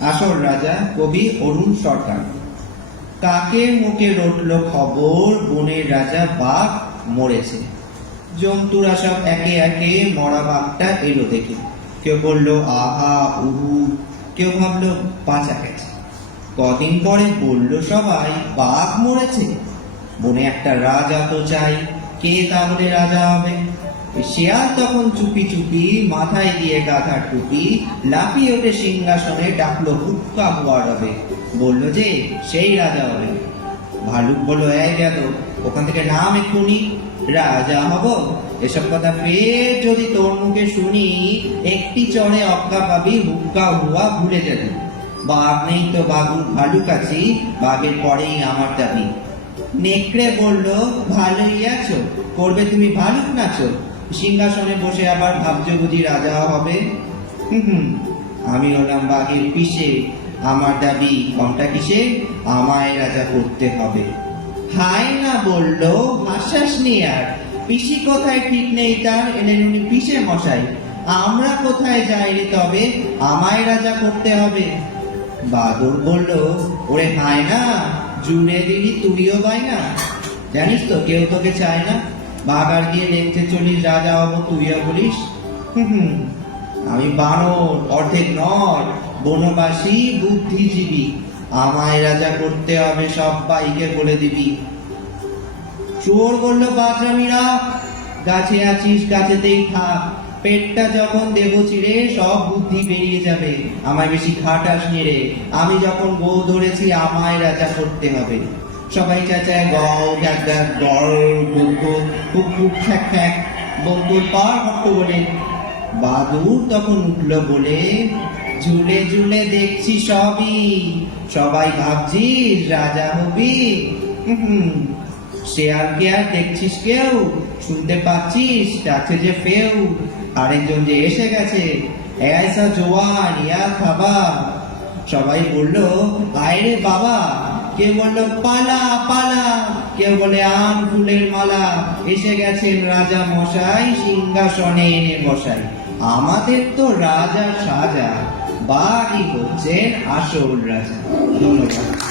আসল রাজা কবি অরুণ সরকার। কাকের মুখে রটল খবর? বনের রাজা বাঘ মরেছে। জন্তুরা সব একে একে মরা বাঘটা এলো দেখে। কেউ বলল, আহা, উহু। কেউ ভাবলো, বাঁচা গেছে। কদিন পরে বলল সবাই, বাঘ মরেছে? বনে একটা রাজা তো চাই, কে তাহলে রাজা হবে? শিয়াল তখন চুপি চুপি মাথায় দিয়ে গাধার টুপি লাফিয়ে ওঠে সিংহাসনে ডাকলো হুক্কা হওয়ার হবে বলল যে, সেই রাজা হবে। ভালুক বলল এক গেল, ওখান থেকে নাম এক্ষুনি। রাজা হব? এসব কথা ফের যদি তোর মুখে শুনি, একটি চড়ে অক্কা পাবি হুক্কা হুয়া ভুলে যাবি। বাঘ নেই তো বাবুর ভালুক আছি, বাঘের পরেই আমার দাবি। নেকড়ে বলল, ভালোই আছো? করবে তুমি ভালুক নাচো? সিংহাসনে বসে আবার ভাবছ বুঝি রাজা হবে। হুম আমি হলাম বাঘের পিসে। আমার দাবি কোনটা কিসে? আমায় রাজা করতে হবে। হাই না বলল, হাসাস নি আর। পিসি কোথায় ঠিক নেই তার, এনে উনি পিসে মশাই। আমরা কোথায় যাই রে তবে? আমায় রাজা করতে হবে। বাদর বলল, ওরে হায় না জুড়ে দিলি তুইও বাই না জানিস তো কেউ তোকে চায় না। বাগার গিয়ে লেখতে চলিস, রাজা হব তুইও বলিস? আমি বানর, অর্ধেক নর, বনবাসী, বুদ্ধিজীবী। আমায় রাজা করতে হবে সবাইকে বলে দিবি। চোর বলল, বাদরামিরা, গাছে আছিস, গাছেতেই থাক। পেটটা যখন দেব চিরে সব বুদ্ধি বেরিয়ে যাবে। আমায় বেশি খাটাস রে। আমি যখন বউ ধরেছি, আমায় রাজা করতে হবে। সবাই চাচায় ডাক গড় কুক কুক খ্যাক খ্যাক বন্ধুর পার ভক্ত বলে। বাদুর তখন উঠল বলে, ঝুলে ঝুলে দেখছি সবই। সবাই ভাবছিস রাজা হবি। হুম হুম শেয়ালকে আর দেখছিস কেউ? শুনতে পাচ্ছিস ডাকছে যে ফেউ। আরেকজন যে এসে গেছে এসা জোয়ান, ইয়া খাবা সবাই বলল আয়রে বাবা কেউ বলল, পালা পালা। কেউ বলে, আম ফুলের মালা। এসে গেছেন রাজা মশাই, সিংহাসনে এনে বসাই। আমাদের তো রাজা সাজা, বাড়ি হচ্ছেন আসল রাজা। ধন্যবাদ।